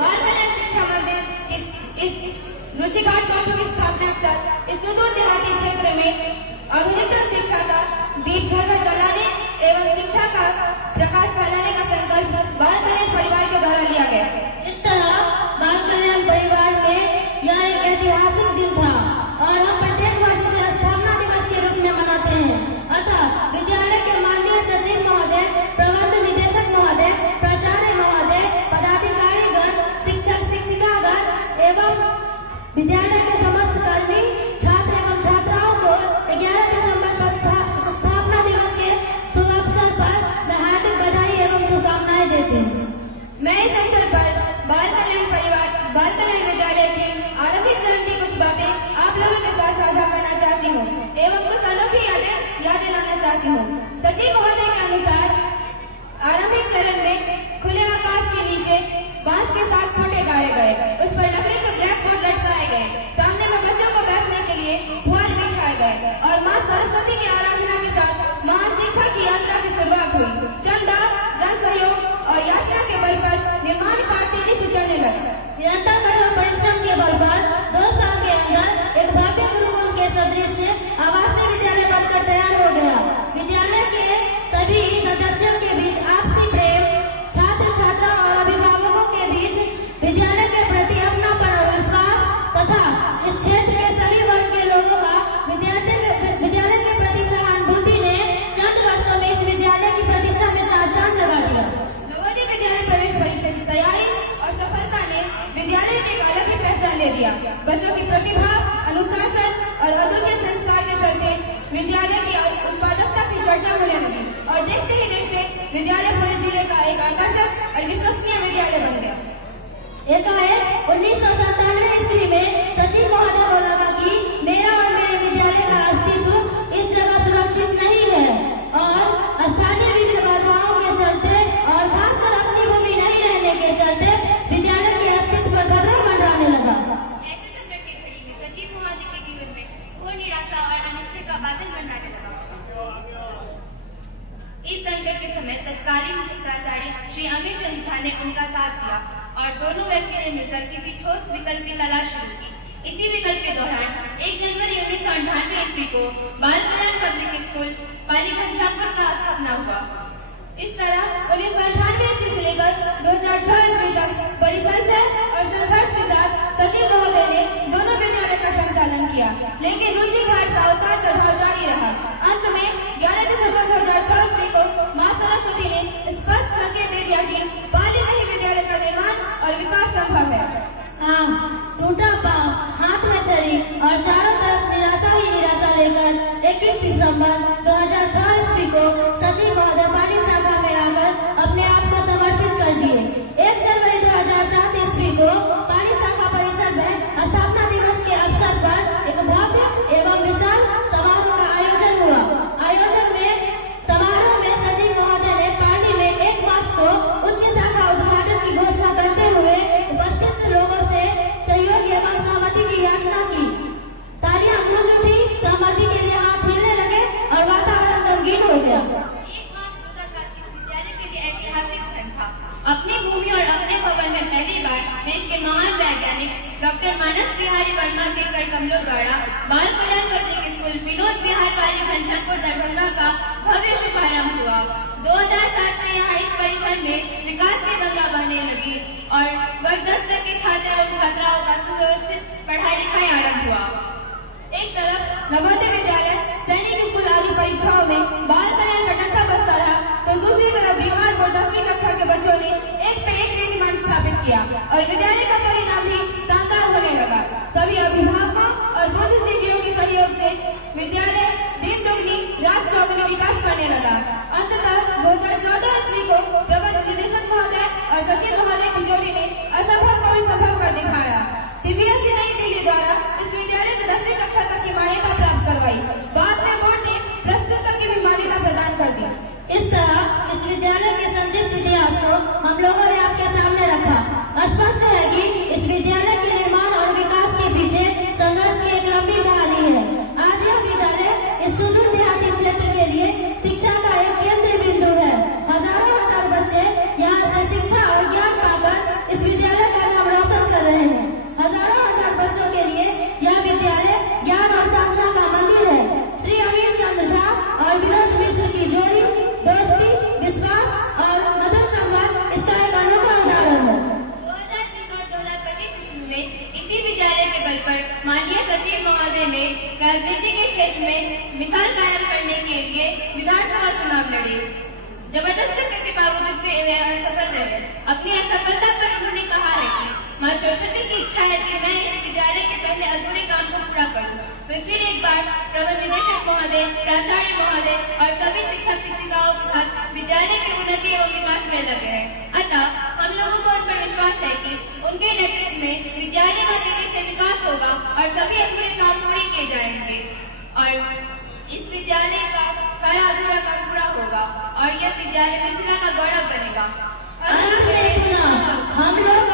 बाल कल्याण शिक्षा मंदिर इस रुचिघाट कोठों की स्थापना कर इस सुदूर देहाती क्षेत्र में आधुनिकतम शिक्षा का दीप घर घर जलाने एवं शिक्षा का प्रकाश फैलाने का संकल्प बाल कल्याण परिवार के द्वारा लिया गया। इस तरह बाल कल्याण परिवार में यह एक ऐतिहासिक दिन था और हम प्रत्येक वर्ष इसे स्थापना दिवस के रूप में मनाते हैं। अतः विद्यालय के माननीय सचिव महोदय, प्रबंध निदेशक महोदय, प्राचार्य महोदय, पदाधिकारीगण, शिक्षक शिक्षिकागण एवं विद्यालय के समस्त कर्मी, छात्र एवं छात्राओं को 11 दिसंबर पर स्थापना दिवस के शुभ अवसर पर मैं हार्दिक बधाई एवं शुभकामनाएं देती हूँ। मैं इस अवसर पर बाल कल्याण विद्यालय के आरंभिक चरण की कुछ बातें आप लोगों के साथ साझा करना चाहती हूँ एवं कुछ अनोखी यादें लाना चाहती हूँ। सचिव महोदय के अनुसार आरंभिक चरण में खुले आकाश के नीचे बांस के साथ खोटे गाड़े गए, उस पर लकड़ी के ब्लैक बोर्ड लटकाए गए, सामने में बच्चों को बैठने के लिए पुआल बिछाए गए और माँ सरस्वती की आराधना के साथ महान शिक्षा की यात्रा की शुरुआत हुई। चंदा, जन सहयोग और याचना के बल पर निर्माण कार्य तेजी से चलने लगा। निरंतर कठोर परिश्रम के बल पर 2 साल के अंदर एक भव्य गुरुकुल के सदृश आवासीय विद्यालय बनकर तैयार हो गया। विद्यालय के सभी सदस्यों के बीच आपसी प्रेम, छात्र छात्रा और अभिभावकों के बीच विद्यालय के प्रति अपनापन और विश्वास तथा इस क्षेत्र के सभी वर्ग के लोगों का विद्यालय के प्रति सहानुभूति ने चंद वर्षों में इस विद्यालय की प्रतिष्ठा में चार चांद लगा दिया। नवोदय विद्यालय प्रवेश परीक्षा की तैयारी और सफलता ने विद्यालय की एक अलग ही पहचान ले दिया। बच्चों की प्रतिभा, अनुशासन और अद्वितीय संस्कार के चलते विद्यालय की उत्पादकता की चर्चा होने लगी और देखते ही देखते विद्यालय पूरे जिले का एक आकर्षक और विश्वसनीय विद्यालय बन गया। एकाएक 1997 ईस्वी में सचिव महोदय को लगा कि मेरा और मेरे विद्यालय का अस्तित्व इस जगह सुरक्षित नहीं है और स्थानीय विभिन्न बाधाओं के चलते और खासकर अपनी भूमि नहीं रहने के चलते विद्यालय के अस्तित्व पर खतरा मंडराने लगा। ऐसे संकट की घड़ी में सचिव महोदय के जीवन में घोर निराशा और अनिश्चय का बादल मंडराने लगा। इस संकट के समय तत्कालीन प्राचार्य श्री अमित चंद झा ने उनका साथ दिया और दोनों व्यक्तियों ने मिलकर किसी ठोस विकल्प की तलाश शुरू की। इसी विकल्प के दौरान 1 जनवरी 1998 ईस्वी को बाल कल्याण पब्लिक स्कूल पाली घनश्यामपुर का स्थापना हुआ। इस तरह 1998 ईस्वी से लेकर 2006 ईस्वी तक बड़ी संशय और संघर्ष के साथ सचिव महोदय ने दोनों विद्यालय का संचालन किया, लेकिन रुचिघाट का उतार चढ़ाव जारी रहा। अंत में 11 दिसंबर 2006 ईस्वी को माँ सरस्वती ने स्पष्ट संकेत दे दिया कि पाली में ही विद्यालय का निर्माण और विकास संभव है। टूटा पांव, हाथ में छड़ी और चारों तरफ निराशा ही निराशा लेकर 21 दिसंबर 2006 ईस्वी को सचिव महोदय पाली शाखा में आकर अपने आप को समर्पित कर दिए। 1 जनवरी 2007 ईस्वी को पाली शाखा परिसर में स्थापना दिवस के अवसर पर एक भव्य एवं विशाल समारोह का आयोजन हुआ। समारोह में सचिव महोदय ने पाली में 1 मार्च को उच्च शाखा उद्घाटन की घोषणा करते हुए उपस्थित लोगों से सहयोग एवं सहमति की याचना की। तालियां गूंज उठी, सहमति के लिए हाथ हिलने लगे और वातावरण रंगीन हो गया। 1 मार्च 2007 इस विद्यालय के लिए ऐतिहासिक क्षण था। अपनी भूमि और अपने भवन में पहली बार देश के महान वैज्ञानिक डॉक्टर मानस बिहारी वर्मा के कर कमलों द्वारा बाल कल्याण पब्लिक स्कूल विनोद विहार पाली घनश्यामपुर दरभंगा का भव्य शुभारंभ हुआ। 2007 से यहाँ इस परिसर में विकास की गंगा बहने लगी और वर्ग 10 तक के छात्र एवं छात्राओं का सुव्यवस्थित पढ़ाई लिखाई आरंभ हुआ। एक तरफ नवोदय विद्यालय, सैनिक स्कूल आदि परीक्षाओं में बाल कल्याण का डंका बजता रहा, तो दूसरी तरफ बिहार बोर्ड 10वीं कक्षा के बच्चों ने एक पे एक कीर्तिमान स्थापित किया और विद्यालय का परिणाम भी शानदार होने लगा। सभी अभिभावकों और बुद्धिजीवियों के सहयोग से विद्यालय दिन दुगनी रात चौगुनी विकास करने लगा। अंततः 2014 ईस्वी को प्रबंध निदेशक महोदय और सचिव महोदय की जोड़ी ने असंभव को भी संभव कर दिखाया। सीबीएसई नई दिल्ली द्वारा इस विद्यालय को 10वीं कक्षा तक की मान्यता प्राप्त करवाई। बाद में बोर्ड ने +2 तक की भी मान्यता प्रदान कर दी। इस तरह इस विद्यालय के संक्षिप्त इतिहास को हम लोगों ने आपके सामने रखा। स्पष्ट है कि इस विद्यालय के निर्माण और विकास के पीछे संघर्ष की एक लंबी कहानी है। आज यह विद्यालय इस सुदूर देहाती क्षेत्र के लिए शिक्षा का एक केंद्र बिंदु है। हजारों हजार बच्चे यहाँ से शिक्षा और ज्ञान पाकर इस मिसाल कायम करने के लिए विधानसभा चुनाव लड़े। जबरदस्त टक्कर के बावजूद भी वे असफल रहे। अपनी असफलता पर उन्होंने कहा है कि मां सरस्वती की इच्छा है कि मैं इस विद्यालय के पहले अधूरे काम को पूरा करूं। वे फिर एक बार प्रबंध निदेशक महोदय, प्राचार्य महोदय और सभी शिक्षक शिक्षिकाओं के साथ विद्यालय की उन्नति एवं विकास में लगे हैं। अतः हम लोगों को उन पर विश्वास है कि उनके नेतृत्व में विद्यालय का तेजी से विकास होगा और सभी अधूरे काम पूरे किए जाएंगे और इस विद्यालय का सारा अधूरा काम पूरा होगा और यह विद्यालय मिथिला का गौरव बनेगा। अंत में पुनः हम लोग